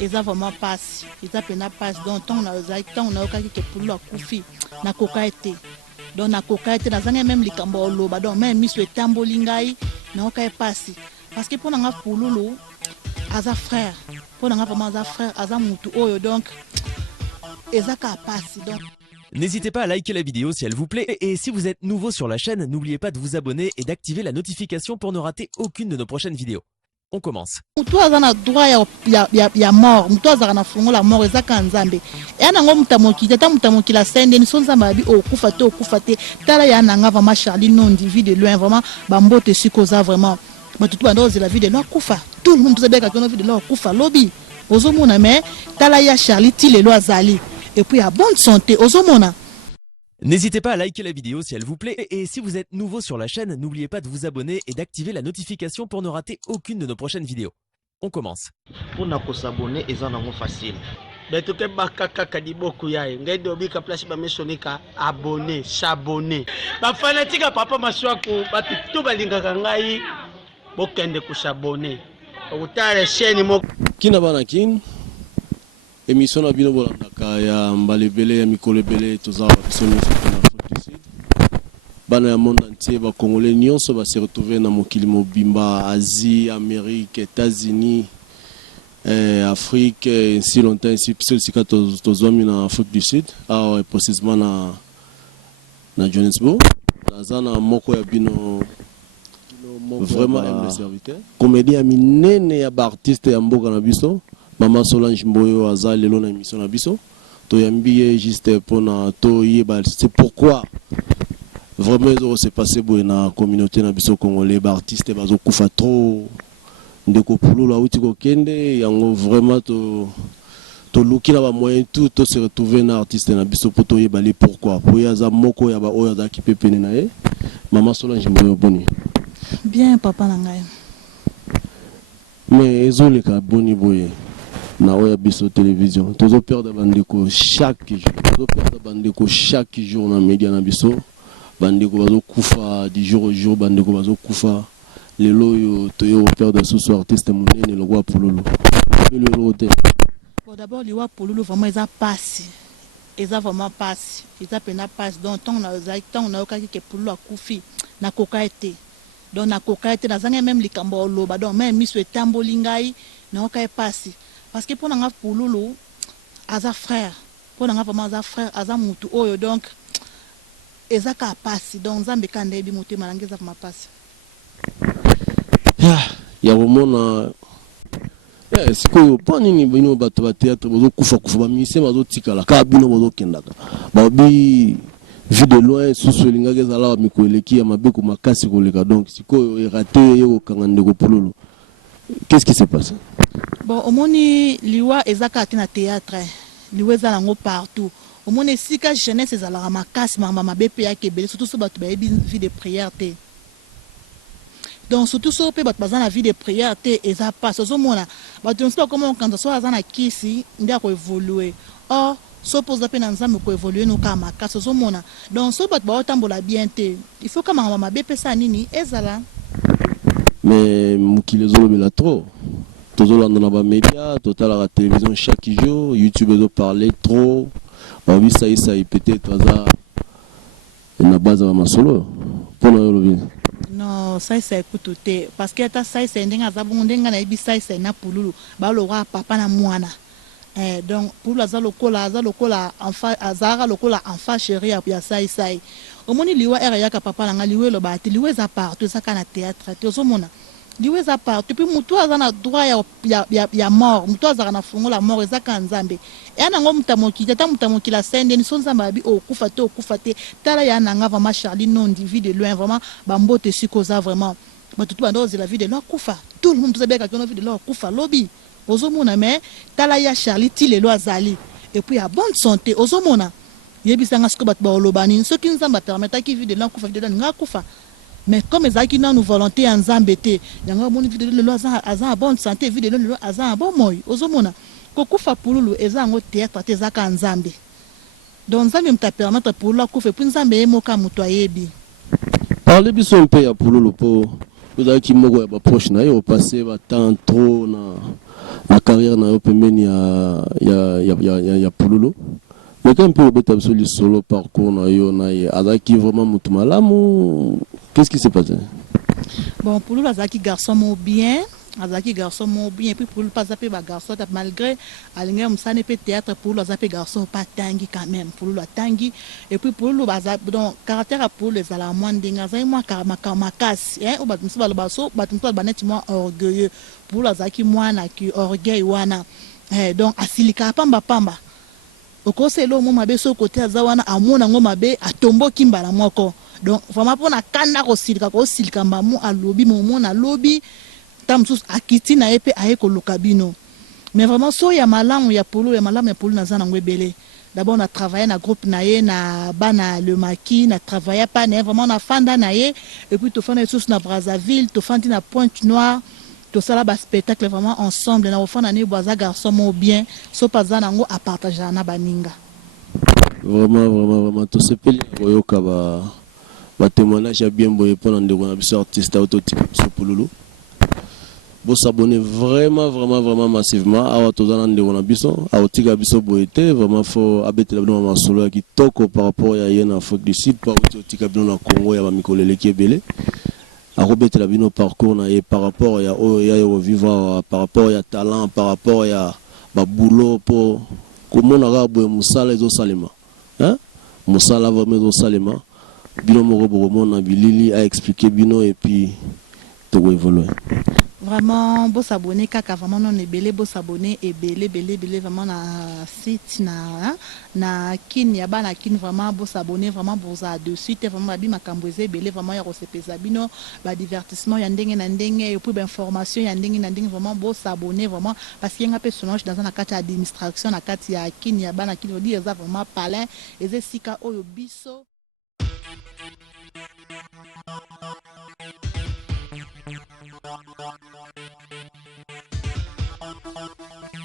eza vraiment passe eza pena passe donc tant on a okaki ke pululu akufi na koka ete donc na koka ete nazanga même likambo oloba donc même miso etamboli ngai na oka passe parce que pour nga pululu aza frère pour nga vraiment aza frère aza mutu oyo donc eza ka passe donc. N'hésitez pas à liker la vidéo si elle vous plaît et si vous êtes nouveau sur la chaîne, n'oubliez pas de vous abonner et d'activer la notification pour ne rater aucune de nos prochaines vidéos. On commence. Mutu aza na droit ya mort, mutu aza na fungo la mort ezaka nzambe. Ya nango mutamoki tata mutamoki la sende ni sonza mabi okufa te tala ya nanga vraiment Charlie non divi de loin vraiment bambote sikoza vraiment. Mais tout bando la vie de loin kufa. Tout le monde sait bien que la vie de loin kufa lobby. Ozomona mais tala ya Charlie ti le lo azali. Et puis à bonne santé, Ozomona. N'hésitez pas à liker la vidéo si elle vous plaît et si vous êtes nouveau sur la chaîne, n'oubliez pas de vous abonner et d'activer la notification pour ne rater aucune de nos prochaines vidéos. On commence. Pour ne s'abonner, c'est facile. Mais tout est bakaka kadiboku yae. Ngai dobi ka place ba mesonika abonner, s'abonner. Ba fanatique papa maswako ba tout balingaka ngai bokende ko s'abonner. Utare chaîne mo kina bana kin émission na bino bolandaka ya mbalebele ya mikolebele tozawa biso nyonso na Afrique du Sud bana ya monde entier ba congolais nyonso ba se retrouver na mokili mobimba Asie, Amérique, États-Unis, Afrique ainsi longtemps ici seul sika tozwami na Afrique du Sud ah précisément na Johannesburg nazana moko ya bino vraiment aime le serviteur comédien minene ya ba artiste ya mboka na biso Maman Solange Mboyo aza lelo na émission na biso to yambi juste pour na to yeba c'est pourquoi vraiment c'est passé boye na communauté na biso congolais ba artiste bazo kufa trop ndeko pululu auti ko kende yango vraiment to luki na ba moyen tout to se retrouver na artiste na biso pour to yeba les pourquoi pour yaza moko ya ba oyo za ki pepene na ye Maman Solange Mboyo boni bien papa na ngai mais ezole ka boni boye na oya biso télévision tozo perdre bandeko chaque jour na média na biso bandeko bazo kufa du jour au jour bandeko bazo kufa lelo yo toyo perdre sous artiste monene le roi Pululu le roté bon d'abord le roi Pululu vraiment eza passe eza vraiment passe eza pena passe donc tant on a okaki ke Pululu akufi na koka ete donc na koka ete nazanga même likambo oloba donc même miso etamboli ngai na oka passe. Parce que pour nga Pululu aza frère pour nga vraiment aza frère aza mutu oyo donc ezaka passe donc nzambe kande bi motema nangeza ma passe ya bomona sikoyo pa nini bino bato ba théâtre bozo kufa ba musicien bazo tikala ka bino bozo kendaka babi vu de loin susu lingaka ezala mikoleki ya mabeko makasi koleka donc sikoyo eraté yo kanga ndeko Pululu. Qu'est-ce qui s'est passé? Bon, au moni liwa ezaka na théâtre, liwa ezala partout. Au moni sika jeunesse ezala makasi mama bepe ya kebele surtout so batu ba vie de prière té. Donc surtout so pe batu bazana vie de prière té eza pas so mona. Batu on sait pas comment quand so azana kisi ndia ko évoluer. Or so pose pe na nzambe ko évoluer no kama makasi so mona. Donc so batu ba otambola bien té. Il faut que mama bepe sa nini ezala. Mais mukile zolobela trop tozolanda na ba média total la télévision chaque jour YouTube zo parler trop oui ça peut-être aza na base ba masolo pour na yolobi non ça écoute té parce que ta ça ndenga za bondenga na ibisa na Pululu ba lo roi papa na mwana donc Pululu aza lokola enfant azara lokola enfant chéri ya sai omoni liwa era yaka papa na ngaliwe lo ba ti liwe za partout ça kana théâtre te ozomona liwe za partout puis mutu aza na droit ya mort mutu aza na fungo la mort ezaka nzambe ya nango mutamoki tata mutamoki la sende ni sonza mabi okufa te tala ya nanga vraiment Charlie non divi de loin vraiment bambote sikoza vraiment mais tout bando la vie de loin kufa tout le monde sait bien que la vie de loin kufa lobby ozomona mais tala ya Charlie ti le lo azali et puis à bonne santé ozomona yebisanga siko bat ba olobani soki nzamba permettre ki vie de l'an kufa de nga kufa mais comme ezaki na nous volonté en nzambete yanga moni vie de le aza bonne santé vie de le aza bon moy ozomona ko kufa Pululu ezango théâtre tezaka nzambe donc nzambe mta permettre pour la kufa puis nzambe emoka muto ayebi parler biso un peu ya Pululu po Vous avez qui moko ya proche na yo passer ba temps trop na carrière na yo pembeni ya Pululu. Mais quand un peu le solo parcours na yo na azaki vraiment mutu malamu. Qu'est-ce qui s'est passé? Bon, Pululu azaki garçon mo bien. Azaki garçon mo bien, et puis pour le pas zapper ba garçon malgré alinga musane pe théâtre pour le zapper garçon pas tangi quand même pour le tangi, et puis pour le bazap donc caractère pour les ala moins dinga za moi makasi hein, ou ba msi ba baso ba msi ba net moi orgueilleux pour le zaki mwana ki orgueil wana donc asilika pamba okose lo mo mabe so côté azawana amona ngo mabe atombo kimbala moko, donc vraiment pour na kanda ko silika mbamu alobi mo na lobi tamsus akiti na epe aeko lokabino. Mais vraiment so ya malamu ya polo na zana ngwebele. D'abord on a travaillé na groupe na ye na bana le maquis, na travaillé pas na vraiment na fanda na ye, et puis to fanda tous na Brazzaville, to fandi na Pointe-Noire, to sala ba spectacle vraiment ensemble na ofana ne boza garçon mo bien, so pas zana ngo a partager na baninga. Vraiment to sepeli koyoka ba témoignage bien boye pendant de on a biso artiste autotique sur Pululu. Vous s'abonnez vraiment massivement à Tozana de Wanabiso, à Otiga Biso Boete, vraiment faut abaisser la bonne solo qui toque par rapport à Yen Afrique du Sud, par Otiga Biso na Congo, ya Mikole qui est belé, à rebattre la bino parcours na par rapport à au vivant, par rapport à talent, par rapport à boulot pour comment on a raboué Moussala et Salima, hein? Moussala vraiment au Salima, bino moro na bilili a expliqué bino et puis tout évoluer. Vraiment beau s'abonner kaka vraiment non ebele beau s'abonner ebele vraiment na site na kin ya bana kin vraiment beau s'abonner vraiment beau za de suite vraiment bi makamboze ebele vraiment ya kosepeza bino ba divertissement ya ndenge na ndenge et puis ba information ya ndenge na ndenge vraiment beau s'abonner vraiment parce qu'il y a un personnage dans una carte administration na carte ya kin ya bana kin dire ça vraiment palin et c'est sika oyo biso. Thank you.